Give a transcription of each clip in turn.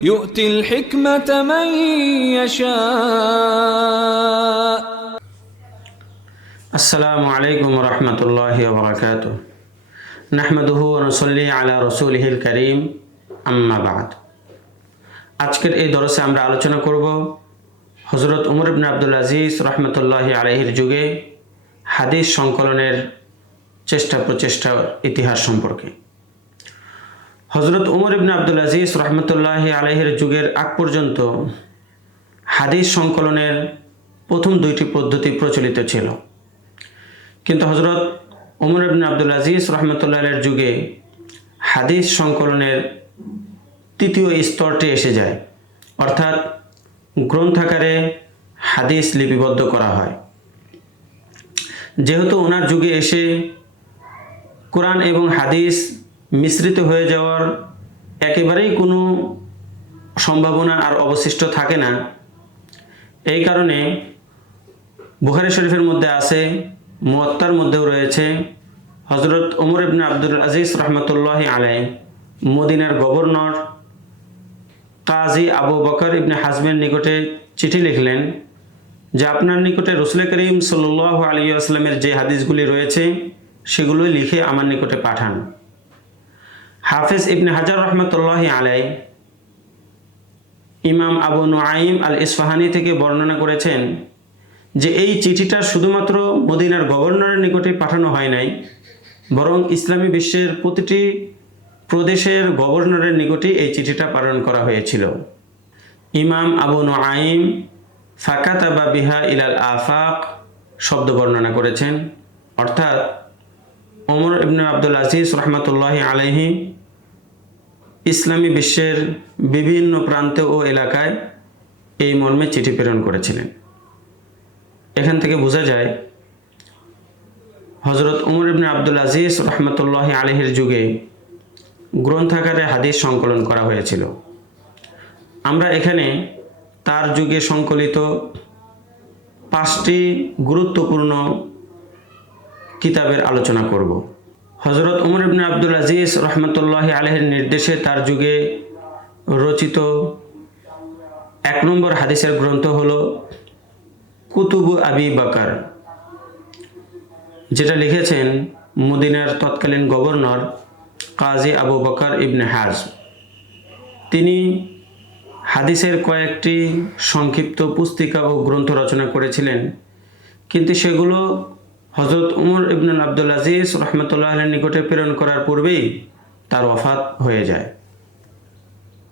يؤتي الحكمة من يشاء আসসালামু আলাইকুম রহমতুল্লাহ বরকাত নাহমদুহু রসল্লি আলা রসুলহিল করিম আম্মা বাদ আজকের এই দরসে আমরা আলোচনা করব হজরত উমর ইবনে আব্দুল আজিজ রহমতুল্লাহ আলহির যুগে হাদিস সংকলনের চেষ্টা প্রচেষ্টা ইতিহাস সম্পর্কে হজরত উমর ইবনে আব্দুল আজিজ রহমতুল্লাহ আলহের যুগের আগ পর্যন্ত হাদিস সংকলনের প্রথম দুইটি পদ্ধতি প্রচলিত ছিল। কিন্তু হজরত ওমর ইবনে আব্দুল আজিজ রহমতুল্লাহের যুগে হাদিস সংকলনের তৃতীয় স্তরটি এসে যায়। অর্থাৎ গ্রন্থাকারে হাদিস লিপিবদ্ধ করা হয়। যেহেতু ওনার যুগে এসে কোরআন এবং হাদিস মিশ্রিত হয়ে যাওয়ার একেবারেই কোনো সম্ভাবনা আর অবশিষ্ট থাকে না। এই কারণে বুখারি শরীফের মধ্যে আছে, মুয়াত্তার মধ্যেও রয়েছে। হজরত ওমর ইবনে আব্দুল আজিজ রহমতুল্লাহ আলাই মদিনার গভর্নর কাজী আবু বকর ইবনে হাজমের নিকটে চিঠি লিখলেন, যে আপনার নিকটে রসুল করিম সাল্লাহ আলী আসলামের যে হাদিসগুলি রয়েছে সেগুলো লিখে আমার নিকটে পাঠান। হাফেজ ইবনে হাজার রহমতুল্লাহ আলাই ইমাম আবু নোয়াইম আল ইসফাহানি থেকে বর্ণনা করেছেন যে এই চিঠিটা শুধুমাত্র মদিনার গভর্নরের নিকটে পাঠানো হয় নাই, বরং ইসলামী বিশ্বের প্রতিটি প্রদেশের গভর্নরের নিকটে এই চিঠিটা পালন করা হয়েছিল। ইমাম আবু নোয়াইম ফাকাতাবা বিহা ইলাল আফাক শব্দ বর্ণনা করেছেন। অর্থাৎ ওমর ইবনে আব্দুল আজিজ রহমতুল্লাহ আলহি ইসলামী বিশ্বের বিভিন্ন প্রান্তে ও এলাকায় এই মর্মে চিঠি প্রেরণ করেছিলেন। এখান থেকে বোঝা যায় হজরত উমর ইবনে আব্দুল আজিজ রহমতুল্লাহ আলহের যুগে গ্রন্থাকারে হাদিস সংকলন করা হয়েছিল। আমরা এখানে তার যুগে সংকলিত পাঁচটি গুরুত্বপূর্ণ কিতাবের আলোচনা করব। হজরত উমর ইবনে আব্দুল আজিজ রহমতুল্লাহ আলহের নির্দেশে তার যুগে রচিত এক নম্বর হাদিসের গ্রন্থ হলো কুতুবু আবি বাকার, যেটা লিখেছেন মদিনার তৎকালীন গভর্নর কাজী আবু বকর ইবনে হাজ। তিনি হাদিসের কয়েকটি সংক্ষিপ্ত পুস্তিকা ও গ্রন্থ রচনা করেছিলেন, কিন্তু সেগুলো হজরত উমর ইবনুল আব্দুল আজিজ রহমতুল্লাহ আলের নিকটে প্রেরণ করার পূর্বেই তার ওফাত হয়ে যায়।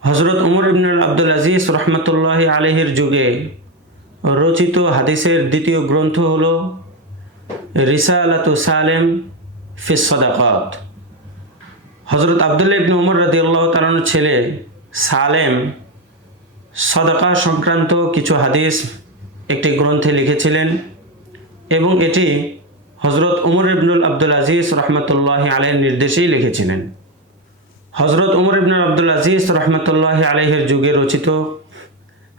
হজরত উমর ইবনুল আব্দুল আজিজ রহমতুল্লাহ আলহের যুগে রচিত হাদিসের দ্বিতীয় গ্রন্থ হল রিসালাতু সালেম ফিস সদাকত। হজরত আবদুল্লা ইবনে উমর রাদি আল্লাহ তালানোর ছেলে সালেম সদাকা সংক্রান্ত কিছু হাদিস একটি গ্রন্থে লিখেছিলেন এবং এটি হজরত উমর ইবনুল আব্দুল আজিজ রহমতুল্লাহ আলহের নির্দেশেই লিখেছিলেন। হজরত উমর ইবনুল আব্দুল আজিজ রহমতুল্লাহ আলহের যুগে রচিত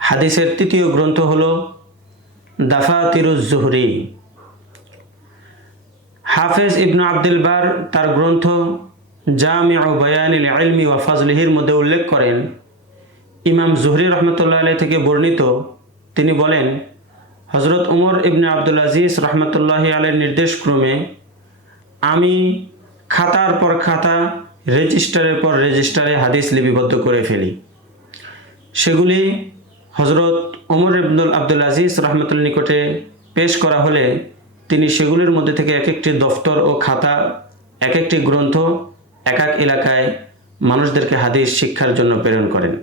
হাদিসের তৃতীয় গ্রন্থ হল দাফা তিরুজুহরি হাফেজ ইবনু আব্দুল বার তার গ্রন্থ জামি ও বয়ানিল আলমি ওয়া ফাজলিহির মধ্যে উল্লেখ করেন। ইমাম জুহরি রহমতুল্লাহ আলাই থেকে বর্ণিত, তিনি বলেন হজরত উমর ইবনে আবদুল আজিজ রহমতুল্লাহ আলের নির্দেশক্রমে আমি খাতার পর খাতা, রেজিস্টারের পর রেজিস্টারে হাদিস লিপিবদ্ধ করে ফেলি। সেগুলি হজরত ওমর ইবনুল আবদুল আজিজ রহমতুল নিকটে পেশ করা হলে তিনি সেগুলির মধ্যে থেকে এক একটি দফতর ও খাতা এক একটি গ্রন্থ এক এক এলাকায় মানুষদেরকে হাদিস শিক্ষার জন্য প্রেরণ করেন।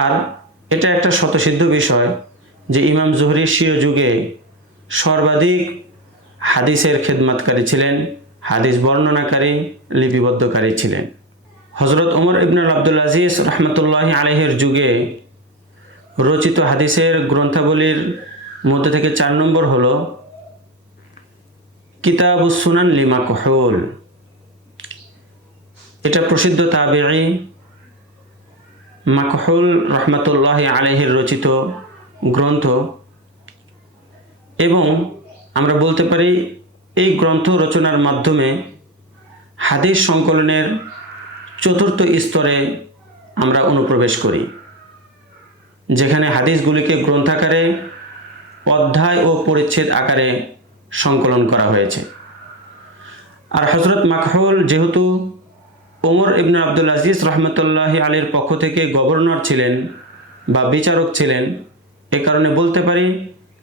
আর এটা একটা শতসিদ্ধ বিষয় যে ইমাম জুহরি স্বীয় যুগে সর্বাধিক হাদিসের খেদমাতকারী ছিলেন, হাদিস বর্ণনাকারী, লিপিবদ্ধকারী ছিলেন। হজরত ওমর ইবনুল আব্দুল আজিজ রহমতুল্লাহ আলহের যুগে রচিত হাদিসের গ্রন্থাবলীর মধ্যে থেকে চার নম্বর হল কিতাবুস সুনান লিমা কহল। এটা প্রসিদ্ধ তাবেঈ মাকহুল রহমতুল্লাহ আলহের রচিত গ্রন্থ এবং আমরা বলতে পারি এই গ্রন্থ রচনার মাধ্যমে হাদিস সংকলনের চতুর্থ স্তরে আমরা অনুপ্রবেশ করি, যেখানে হাদিসগুলিকে গ্রন্থাকারে, অধ্যায় ও পরিচ্ছেদ আকারে সংকলন করা হয়েছে। আর হজরত মাকহুল যেহেতু ওমর ইবনুল আব্দুল আজিজ রহমতুল্লাহ আলীর পক্ষ থেকে গভর্নর ছিলেন বা বিচারক ছিলেন এ কারণে বলতে পারি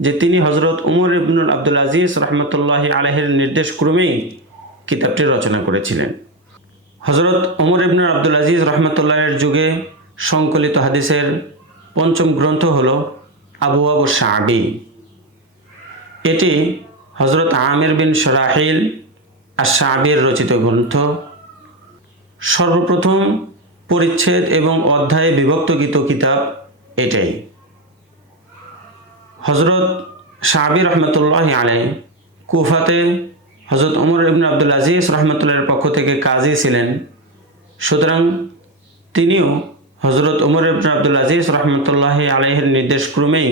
যে তিনি হজরত উমর ইবনুল আবদুল আজিজ রহমতুল্লাহ আলহের নির্দেশক্রমেই কিতাবটি রচনা করেছিলেন। হজরত ওমর ইবনুল আবদুল আজিজ রহমতুল্লাহের যুগে সংকলিত হাদিসের পঞ্চম গ্রন্থ হল আবু আবু শাবি এটি হজরত আমির বিন সরাহিল আর শাবির রচিত গ্রন্থ। সর্বপ্রথম পরিচ্ছেদ এবং অধ্যায়ে বিভক্তকৃত কিতাব এটাই। হজরত শাহাবি রহমতুল্লাহ আলাই কুফাতে হজরত ওমর ইবন আব্দুল আজিজ রহমতুল্লাহের পক্ষ থেকে কাজী ছিলেন। সুতরাং তিনিও হজরত ওমর ইবন আব্দুল আজিজ রহমতুল্লাহ আলাইহের নির্দেশক্রমেই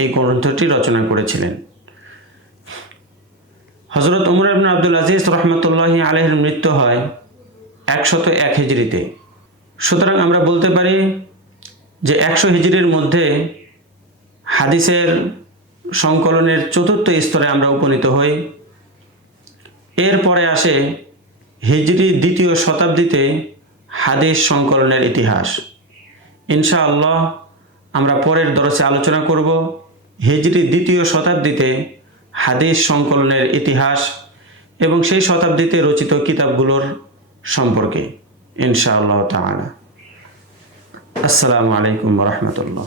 এই গ্রন্থটি রচনা করেছিলেন। হজরত উমর ইবন আব্দুল আজিজ রহমতুল্লাহ আলাইহের মৃত্যু হয় একশত এক হিজড়িতে। সুতরাং আমরা বলতে পারি যে একশো হিজড়ির মধ্যে হাদিসের সংকলনের চতুর্থ স্তরে আমরা উপনীত হই। এরপরে আসে হিজরি দ্বিতীয় শতাব্দীতে হাদিস সংকলনের ইতিহাস। ইনশাআল্লাহ আমরা পরের দরসে আলোচনা করব হিজরি দ্বিতীয় শতাব্দীতে হাদিস সংকলনের ইতিহাস এবং সেই শতাব্দীতে রচিত কিতাবগুলোর সম্পর্কে, ইনশাআল্লাহ তাআলা। আসসালামু আলাইকুম রহমতুল্লাহ।